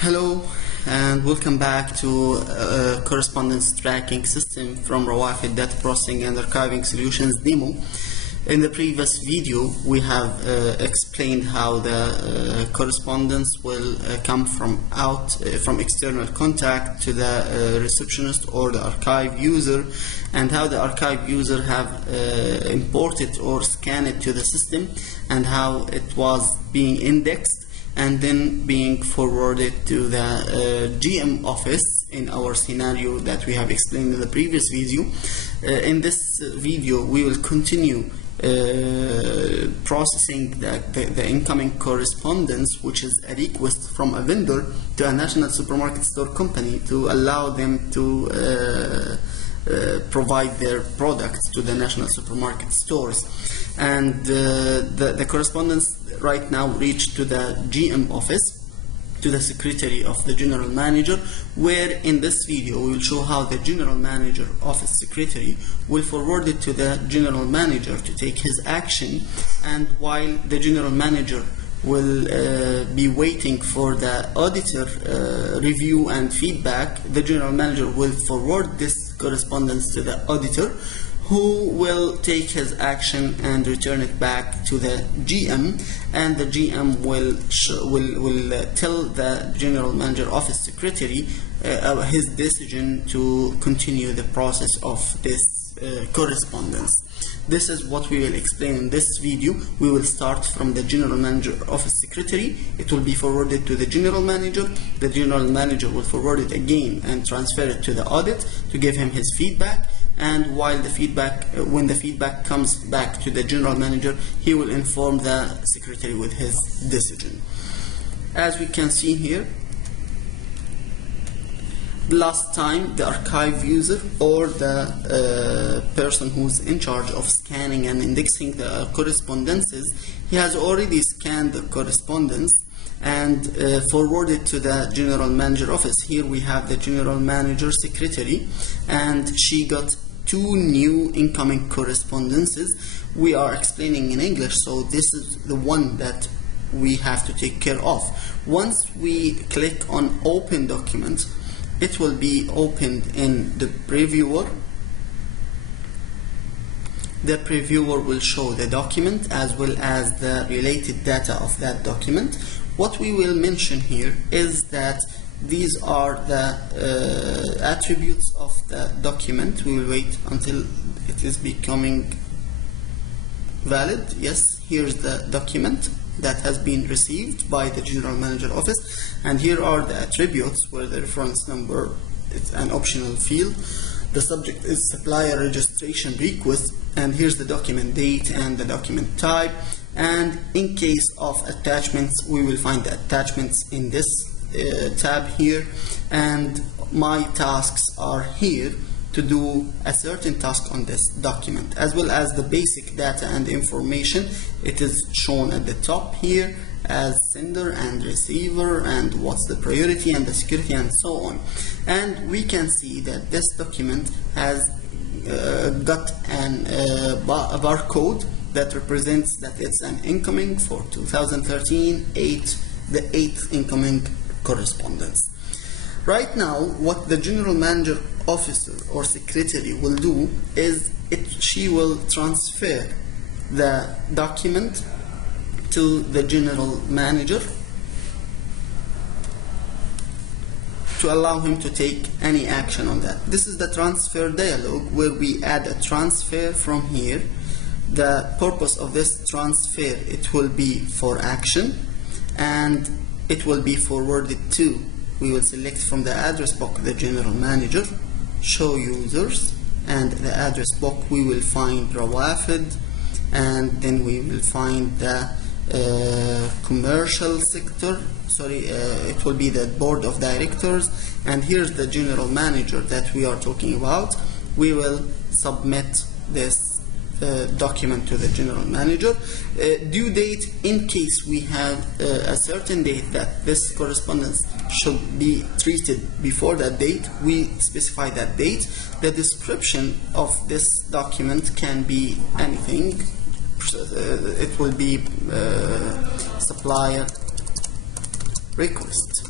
Hello and welcome back to correspondence tracking system from Rawafid Data Processing and Archiving Solutions demo. In the previous video we have explained how the correspondence will come from external contact to the receptionist or the archive user, and how the archive user have imported or scanned it to the system, and how it was being indexed and then being forwarded to the GM office in our scenario that we have explained in the previous video. In this video we will continue processing the incoming correspondence, which is a request from a vendor to a national supermarket store company to allow them to provide their products to the national supermarket stores. And the correspondence right now reached to the GM office, to the secretary of the general manager, where in this video we will show how the general manager office secretary will forward it to the general manager to take his action. And while the general manager will be waiting for the auditor review and feedback, the general manager will forward this correspondence to the auditor, who will take his action and return it back to the GM, and the GM will tell the general manager office secretary his decision to continue the process of this correspondence. This is what we will explain in this video. We will start from the general manager office secretary. It will be forwarded to the general manager. The general manager will forward it again and transfer it to the audit to give him his feedback. And while the feedback, when the feedback comes back to the general manager, he will inform the secretary with his decision. As we can see here, last time the archive user or the person who's in charge of scanning and indexing the correspondences, he has already scanned the correspondence and forwarded to the general manager office. Here we have the general manager secretary, and she got 2 new incoming correspondences. We are explaining in English, so this is the one that we have to take care of. Once we click on open document, it will be opened in the previewer. The previewer will show the document as well as the related data of that document. What we will mention here is that these are the attributes of the document. We will wait until it is becoming valid. Yes, here's the document that has been received by the general manager office, and here are the attributes where the reference number is an optional field. The subject is supplier registration request, and here's the document date and the document type. And in case of attachments, we will find the attachments in this tab here, and my tasks are here to do a certain task on this document, as well as the basic data and information. It is shown at the top here as sender and receiver, and what's the priority and the security and so on. And we can see that this document has got a barcode that represents that it's an incoming for 2013 the 8th incoming correspondence. Right now, what the general manager officer or secretary will do is she will transfer the document to the general manager to allow him to take any action on that. This is the transfer dialog where we add a transfer from here. The purpose of this transfer, it will be for action, and it will be forwarded to, we will select from the address book the general manager, show users, and the address book we will find Rawafid, and then we will find the commercial sector, it will be the board of directors, and here's the general manager that we are talking about. We will submit this document to the general manager. Due date, in case we have a certain date that this correspondence should be treated before that date, we specify that date. The description of this document can be anything. It will be supplier request.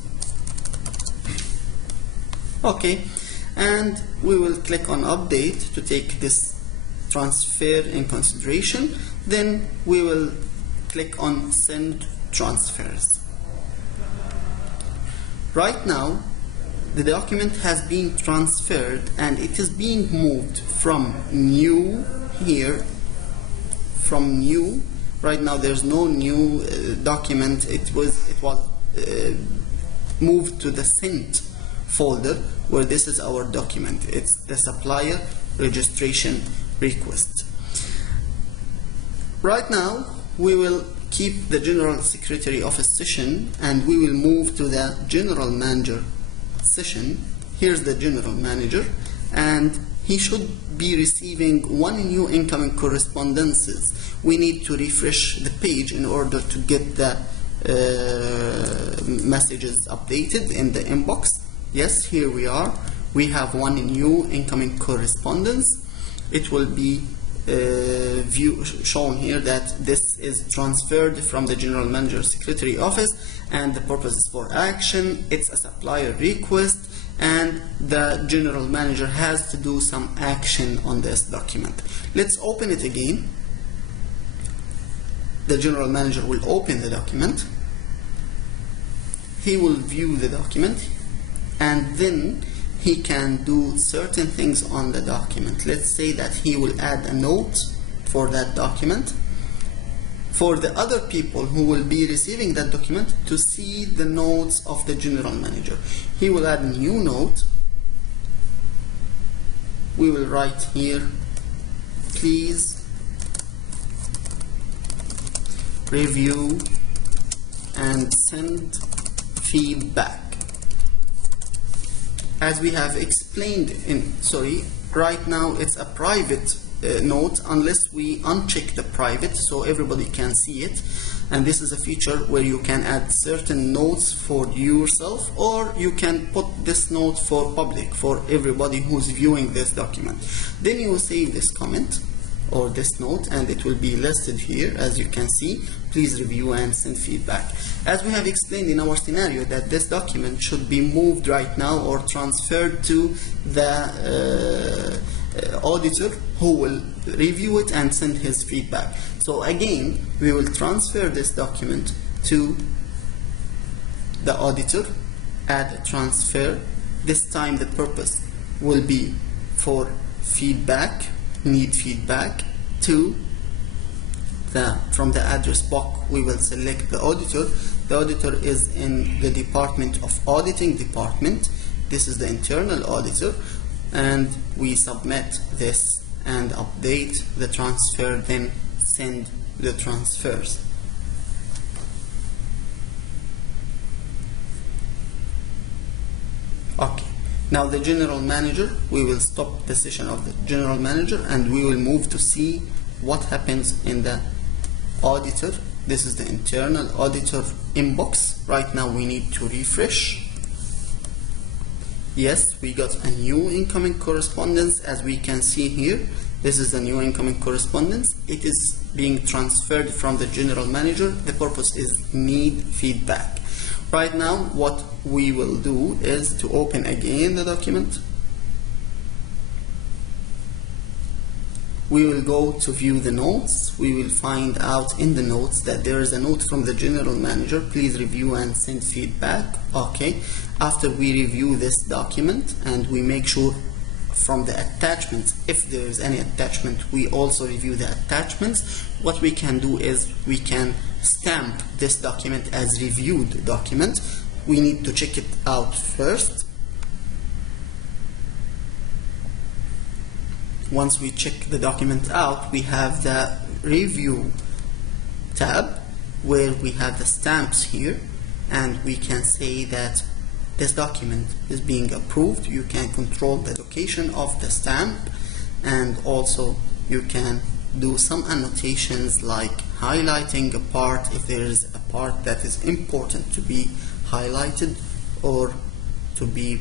Okay, and we will click on update to take this transfer in consideration. Then we will click on send transfers. Right now the document has been transferred and it is being moved from new here, from new. Right now there's no new document. It was moved to the sent folder, where this is our document. It's the supplier registration request. Right now we will keep the General Secretary Office session and we will move to the General Manager session. Here's the General Manager, and he should be receiving one new incoming correspondences. We need to refresh the page in order to get the messages updated in the inbox. Yes, here we are. We have one new incoming correspondence. It will be shown here that this is transferred from the General Manager Secretary Office, and the purpose is for action. It's a supplier request, and the General Manager has to do some action on this document. Let's open it again. The General Manager will open the document. He will view the document, and then he can do certain things on the document. Let's say that he will add a note for that document for the other people who will be receiving that document to see the notes of the General Manager. He will add a new note. We will write here, please review and send feedback. As we have explained right now it's a private note unless we uncheck the private so everybody can see it, and this is a feature where you can add certain notes for yourself, or you can put this note for public for everybody who's viewing this document. Then you will save this comment or this note, and it will be listed here as you can see, please review and send feedback. As we have explained in our scenario that this document should be moved right now or transferred to the auditor, who will review it and send his feedback. So again, we will transfer this document to the auditor, add a transfer. This time the purpose will be for feedback, need feedback. To from the address box we will select the auditor. The auditor is in the Department of Auditing department. This is the internal auditor, and we submit this and update the transfer, then send the transfers. Okay. Now the General Manager, we will stop the session of the General Manager and we will move to see what happens in the auditor. This is the internal auditor inbox. Right now we need to refresh. Yes, we got a new incoming correspondence. As we can see here, this is the new incoming correspondence. It is being transferred from the General Manager. The purpose is need feedback. Right now what we will do is to open again the document. We will go to view the notes. We will find out in the notes that there is a note from the General Manager, please review and send feedback. Okay, after we review this document and we make sure from the attachments, if there is any attachment, we also review the attachments. What we can do is we can stamp this document as reviewed document. We need to check it out first. Once we check the document out, we have the review tab where we have the stamps here, and we can say that this document is being approved. You can control the location of the stamp, and also you can do some annotations like highlighting a part if there is a part that is important to be highlighted or to be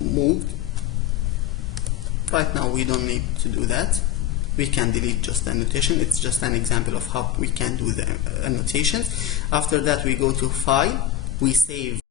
moved. Right now we don't need to do that. We can delete just the annotation. It's just an example of how we can do the annotations. After that we go to File, we save